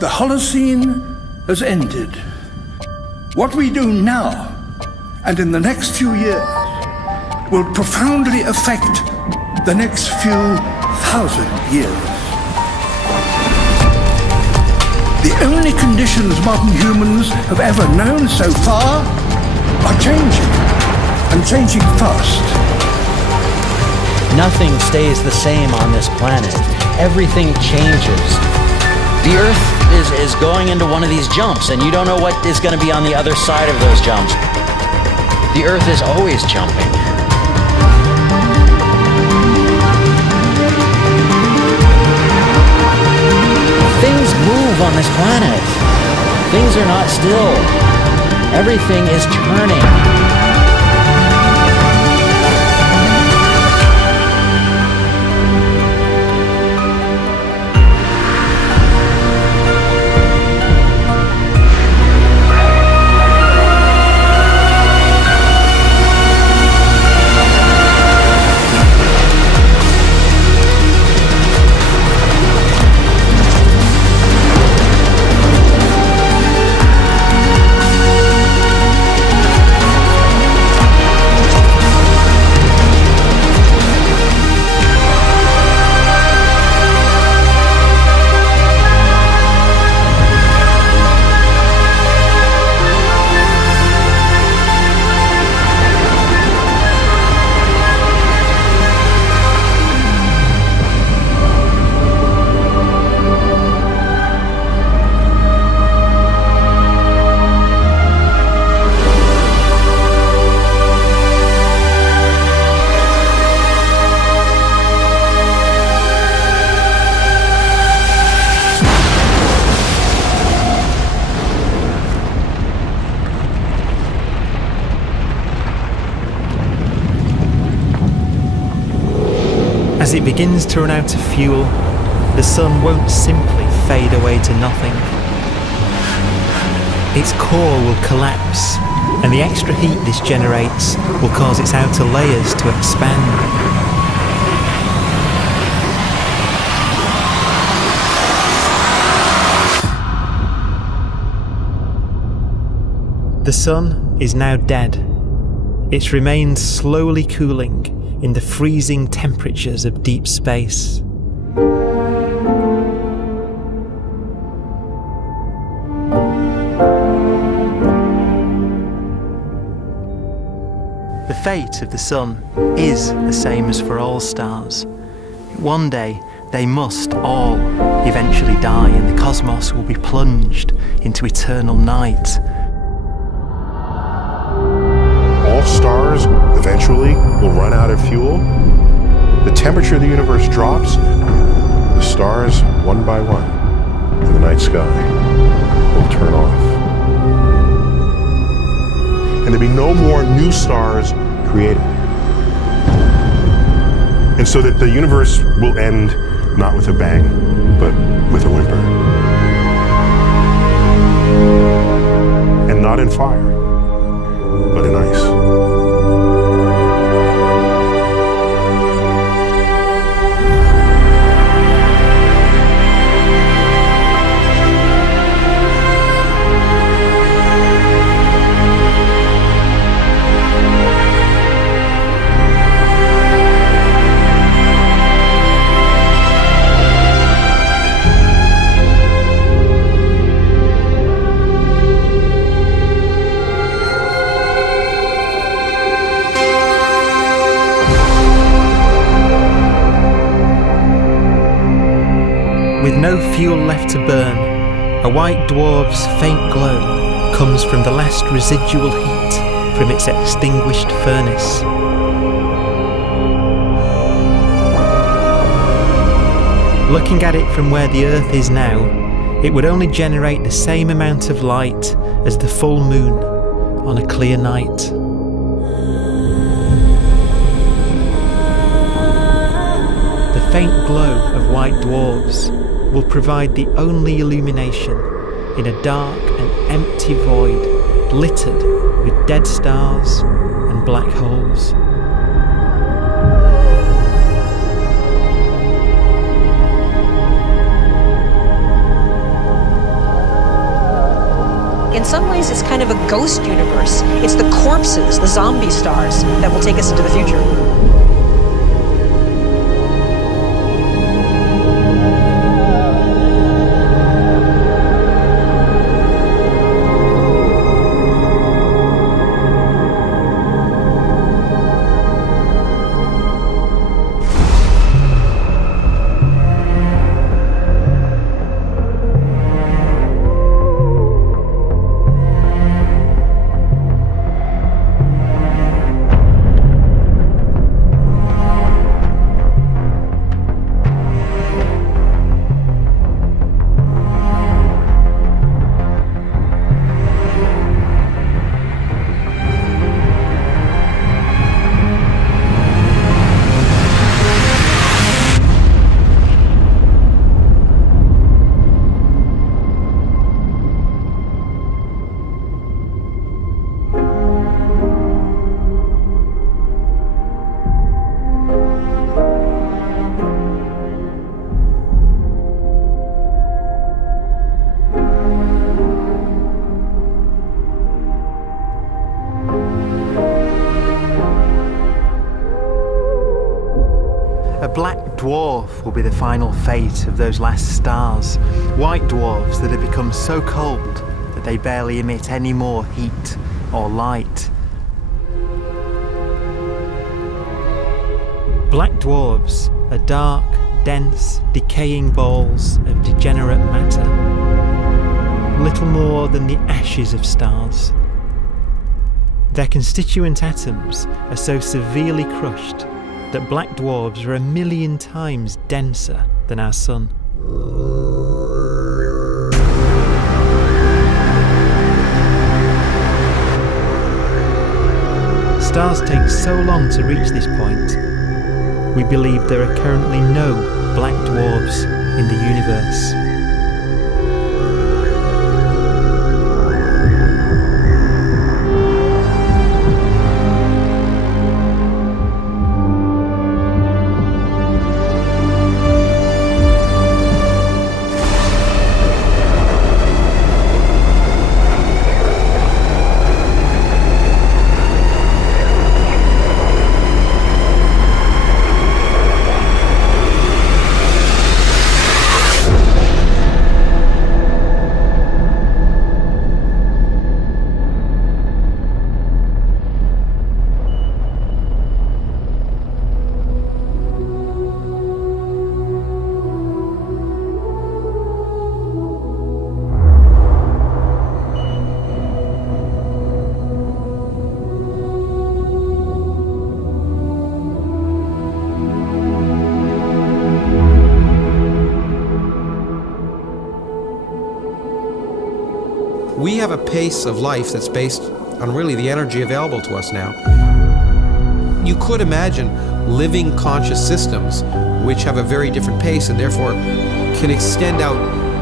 The Holocene has ended. What we do now and in the next few years will profoundly affect the next few thousand years. The only conditions modern humans have ever known so far are changing, and changing fast. Nothing stays the same on this planet. Everything changes. The Earth is going into one of these jumps, and you don't know what is going to be on the other side of those jumps. The Earth is always jumping. Things move on this planet. Things are not still. Everything is turning. As it begins to run out of fuel, the sun won't simply fade away to nothing. Its core will collapse, and the extra heat this generates will cause its outer layers to expand. The sun is now dead. Its remains slowly cooling in the freezing temperatures of deep space. The fate of the sun is the same as for all stars. One day they must all eventually die, and the cosmos will be plunged into eternal night. All stars eventually will run out of fuel. The temperature of the universe drops. The stars, one by one, in the night sky, will turn off. And there'll be no more new stars created. And so that the universe will end not with a bang, but with a whimper. And not in fire, but in ice. With no fuel left to burn, a white dwarf's faint glow comes from the last residual heat from its extinguished furnace. Looking at it from where the Earth is now, it would only generate the same amount of light as the full moon on a clear night. The faint glow of white dwarfs will provide the only illumination in a dark and empty void littered with dead stars and black holes. ways, it's kind of a ghost universe. It's the corpses, the zombie stars, that will take us into the future. A black dwarf will be the final fate of those last stars. White dwarfs that have become so cold that they barely emit any more heat or light. Black dwarfs are dark, dense, decaying balls of degenerate matter, little more than the ashes of stars. Their constituent atoms are so severely crushed that black dwarfs are 1,000,000 times denser than our sun. Stars take so long to reach this point, we believe there are currently no black dwarfs in the universe. We have a pace of life that's based on really the energy available to us now. You could imagine living conscious systems which have a very different pace and therefore can extend out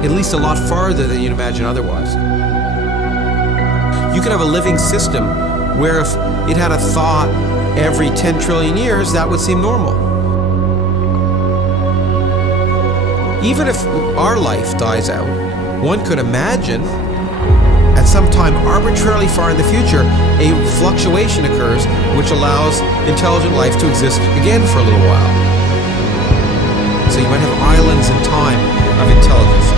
at least a lot farther than you'd imagine otherwise. You could have a living system where if it had a thought every 10 trillion years, that would seem normal. Even if our life dies out, one could imagine at some time arbitrarily far in the future, a fluctuation occurs which allows intelligent life to exist again for a little while. So you might have islands in time of intelligence.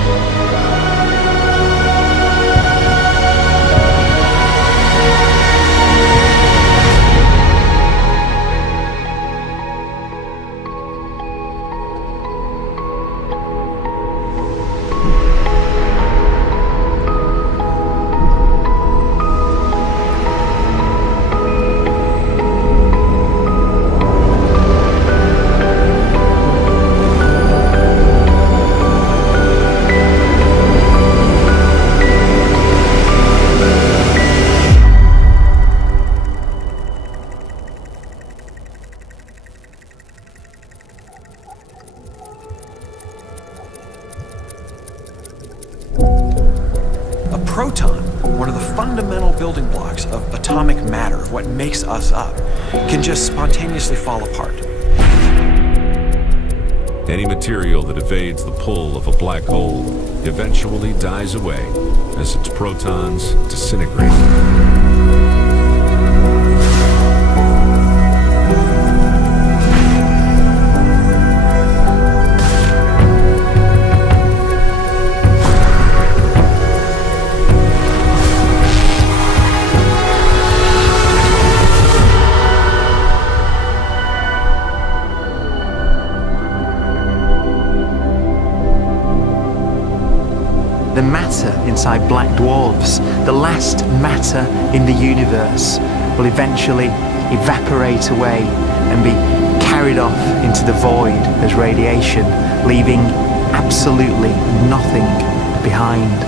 Proton, one of the fundamental building blocks of atomic matter, what makes us up, can just spontaneously fall apart. Any material that evades the pull of a black hole eventually dies away as its protons disintegrate. The matter inside black dwarfs, the last matter in the universe, will eventually evaporate away and be carried off into the void as radiation, leaving absolutely nothing behind.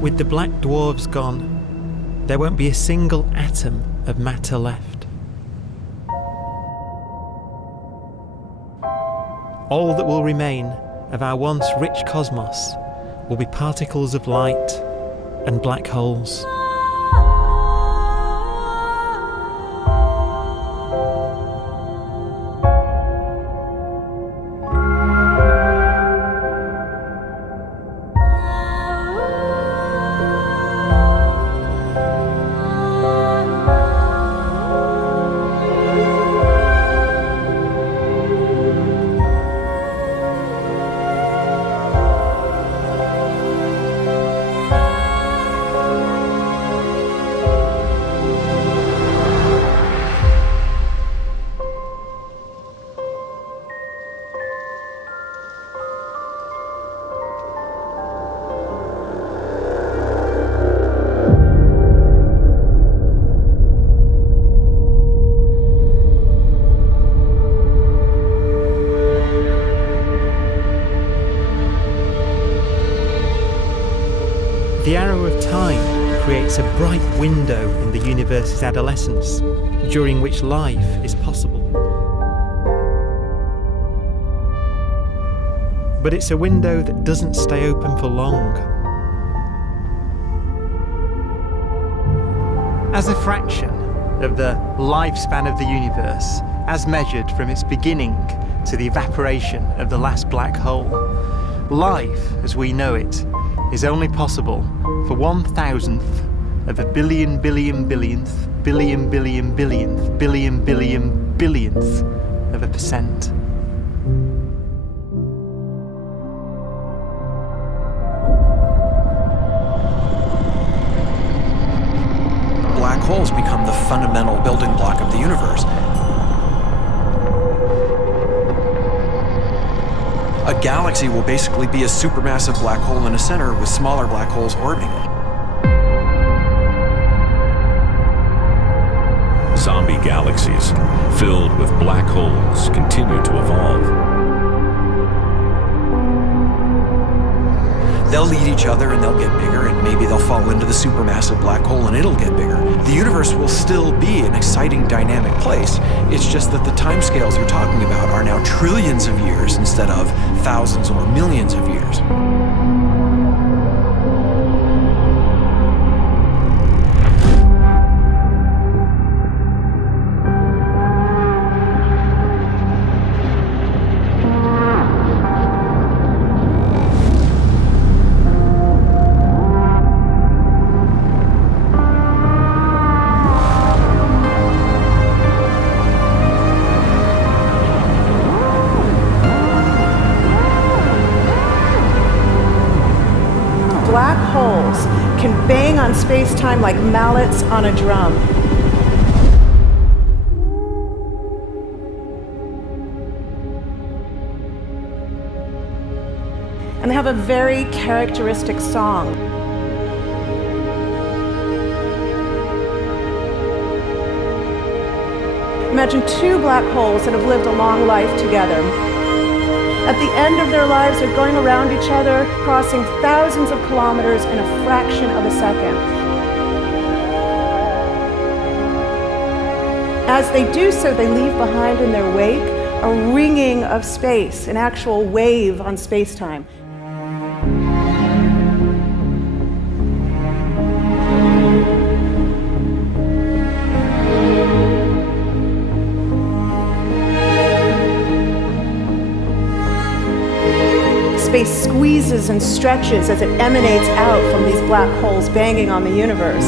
With the black dwarfs gone, there won't be a single atom of matter left. All that will remain of our once rich cosmos will be particles of light and black holes. The arrow of time creates a bright window in the universe's adolescence, during which life is possible. But it's a window that doesn't stay open for long. As a fraction of the lifespan of the universe, as measured from its beginning to the evaporation of the last black hole, life, as we know it, is only possible for 1,000th of a billion billionth billion billion billionth billion billion billionth of a percent. Black holes become the fundamental building block of the universe. A galaxy will basically be a supermassive black hole in a center with smaller black holes orbiting it. Zombie galaxies filled with black holes continue to evolve. They'll eat each other and they'll get bigger, and maybe they'll fall into the supermassive black hole and it'll get bigger. The universe will still be an exciting, dynamic place. It's just that the timescales you're talking about are now trillions of years instead of thousands or millions of years. Black holes can bang on space-time like mallets on a drum. And they have a very characteristic song. Imagine two black holes that have lived a long life together. At the end of their lives, they're going around each other, crossing thousands of kilometers in a fraction of a second. As they do so, they leave behind in their wake a ringing of space, an actual wave on space-time. squeezes and stretches as it emanates out from these black holes banging on the universe.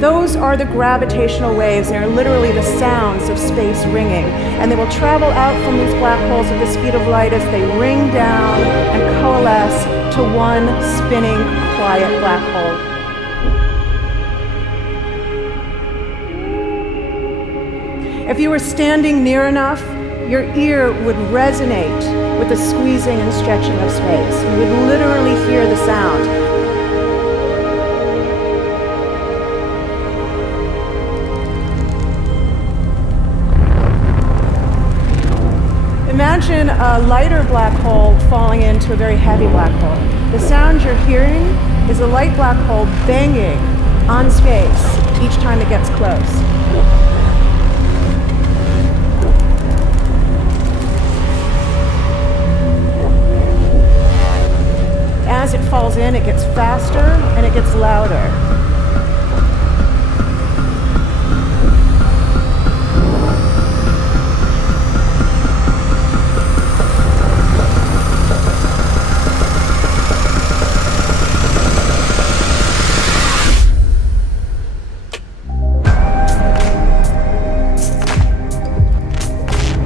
Those are the gravitational waves. They are literally the sounds of space ringing. And they will travel out from these black holes at the speed of light as they ring down and coalesce to one spinning, quiet black hole. If you were standing near enough, your ear would resonate with the squeezing and stretching of space. You would literally hear the sound. Imagine a lighter black hole falling into a very heavy black hole. The sound you're hearing is a light black hole banging on space each time it gets close. As it falls in, it gets faster and it gets louder.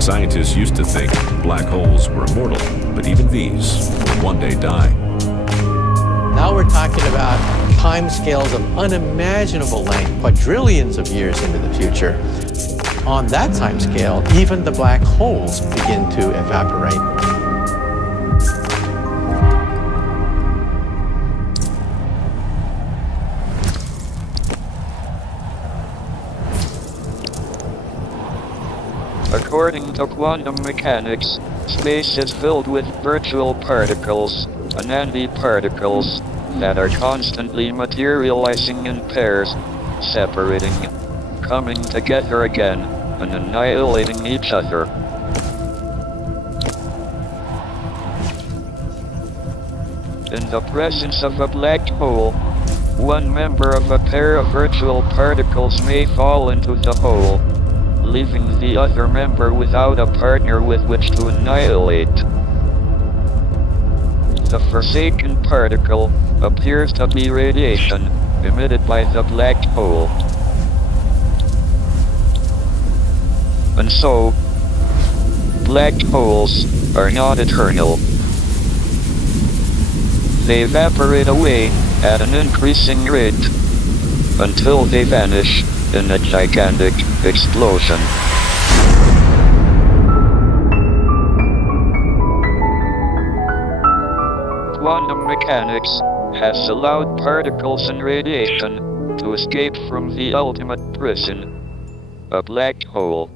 Scientists used to think black holes were immortal, but even these will one day die. Now we're talking about timescales of unimaginable length, quadrillions of years into the future. On that timescale, even the black holes begin to evaporate. According to quantum mechanics, space is filled with virtual particles, antiparticles, that are constantly materializing in pairs, separating, coming together again, and annihilating each other. In the presence of a black hole, one member of a pair of virtual particles may fall into the hole, leaving the other member without a partner with which to annihilate. The forsaken particle appears to be radiation emitted by the black hole. And so, black holes are not eternal. They evaporate away at an increasing rate until they vanish in a gigantic explosion. Quantum mechanics has allowed particles and radiation to escape from the ultimate prison, a black hole.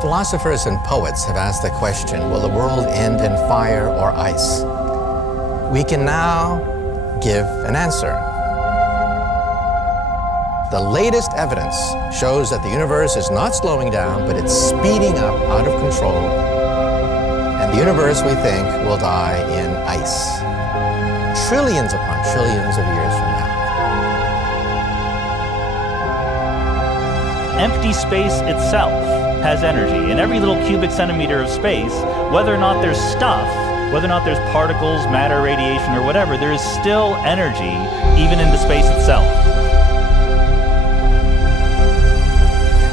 Philosophers and poets have asked the question, will the world end in fire or ice? We can now give an answer. The latest evidence shows that the universe is not slowing down, but it's speeding up out of control. And the universe, we think, will die in ice. Trillions upon trillions of years from now. Empty space itself has energy. In every little cubic centimeter of space, whether or not there's stuff whether or not there's particles, matter, radiation, or whatever, there is still energy even in the space itself.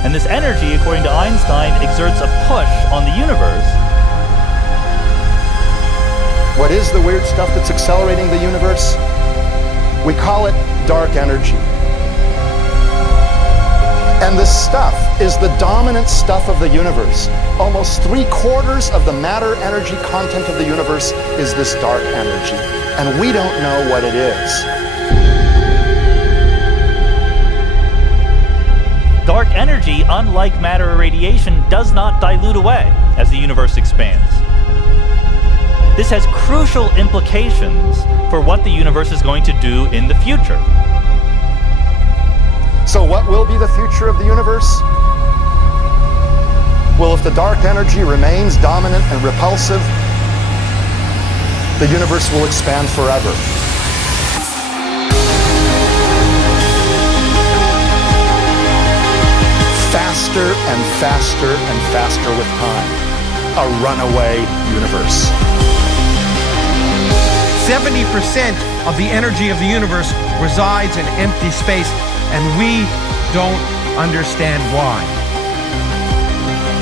And this energy, according to Einstein, exerts a push on the universe. What is the weird stuff that's accelerating the universe? We call it dark energy. And this stuff is the dominant stuff of the universe. Almost 3/4 of the matter-energy content of the universe is this dark energy. And we don't know what it is. Dark energy, unlike matter or radiation, does not dilute away as the universe expands. This has crucial implications for what the universe is going to do in the future. So what will be the future of the universe? Well, if the dark energy remains dominant and repulsive, the universe will expand forever. Faster and faster and faster with time. A runaway universe. 70% of the energy of the universe resides in empty space, and we don't understand why.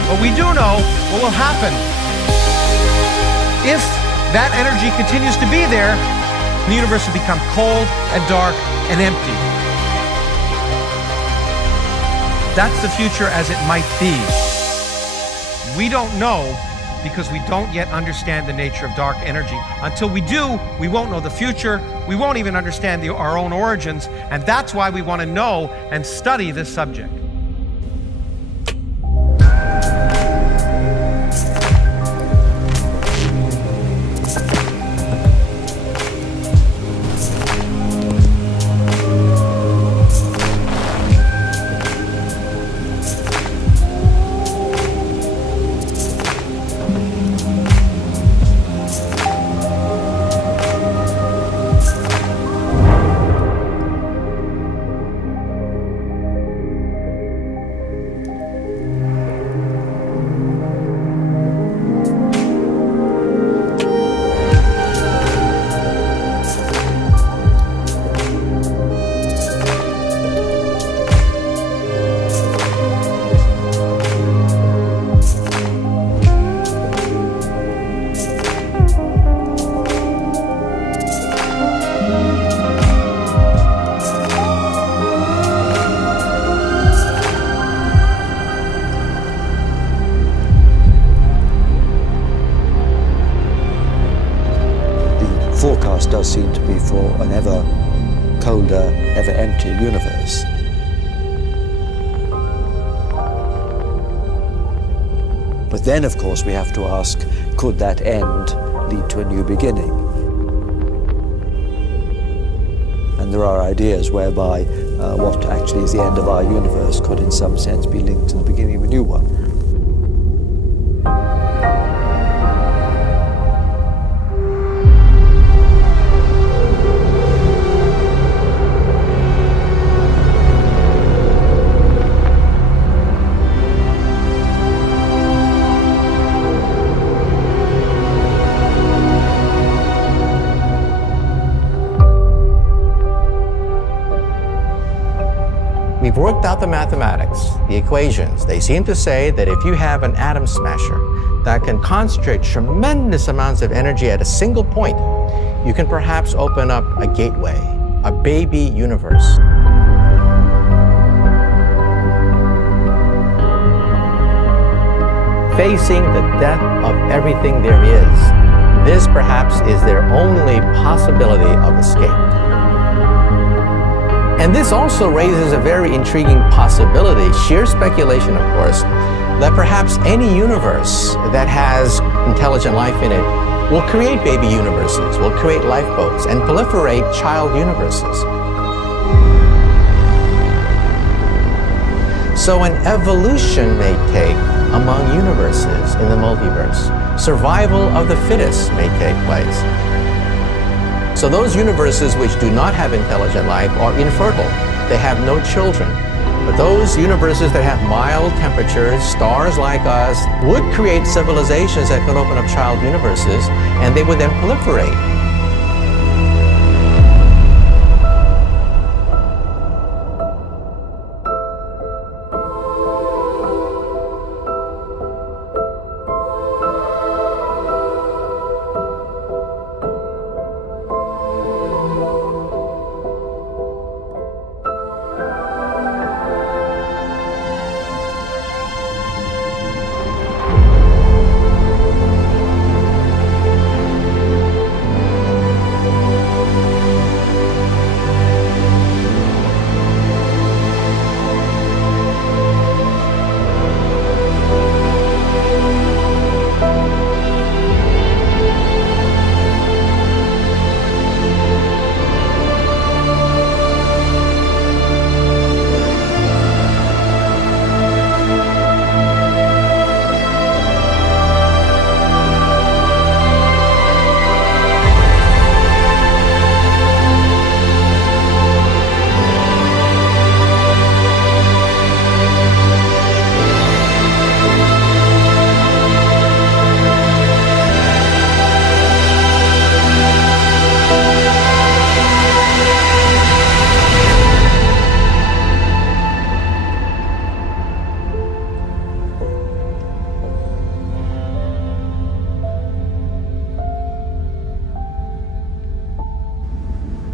But we do know what will happen. If that energy continues to be there, the universe will become cold and dark and empty. That's the future as it might be. We don't know because we don't yet understand the nature of dark energy. Until we do, we won't know the future. We won't even understand our own origins. And that's why we want to know and study this subject. Forecast does seem to be for an ever colder, ever emptier universe. But then, of course, we have to ask, could that end lead to a new beginning? And there are ideas whereby what actually is the end of our universe could in some sense be linked to the beginning of a new one. We've worked out the mathematics, the equations. They seem to say that if you have an atom smasher that can concentrate tremendous amounts of energy at a single point, you can perhaps open up a gateway, a baby universe. Facing the death of everything there is, this perhaps is their only possibility of escape. And this also raises a very intriguing possibility, sheer speculation of course, that perhaps any universe that has intelligent life in it will create baby universes, will create lifeboats, and proliferate child universes. So an evolution may take among universes in the multiverse. Survival of the fittest may take place. So those universes which do not have intelligent life are infertile. They have no children. But those universes that have mild temperatures, stars like us, would create civilizations that could open up child universes, and they would then proliferate.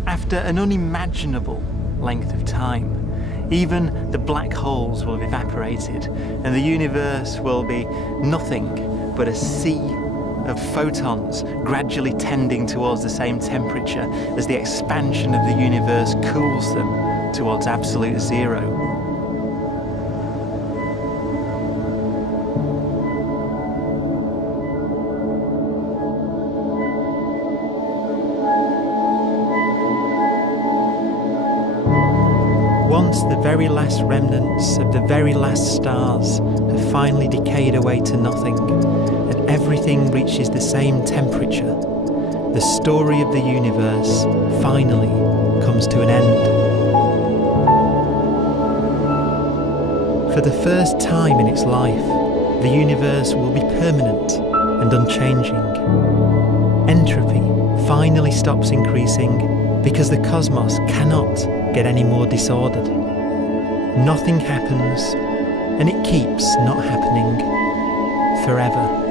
After an unimaginable length of time, even the black holes will have evaporated and the universe will be nothing but a sea of photons gradually tending towards the same temperature as the expansion of the universe cools them towards absolute zero. Once the very last remnants of the very last stars have finally decayed away to nothing, and everything reaches the same temperature, the story of the universe finally comes to an end. For the first time in its life, the universe will be permanent and unchanging. Entropy finally stops increasing because the cosmos cannot get any more disordered. Nothing happens, and it keeps not happening forever.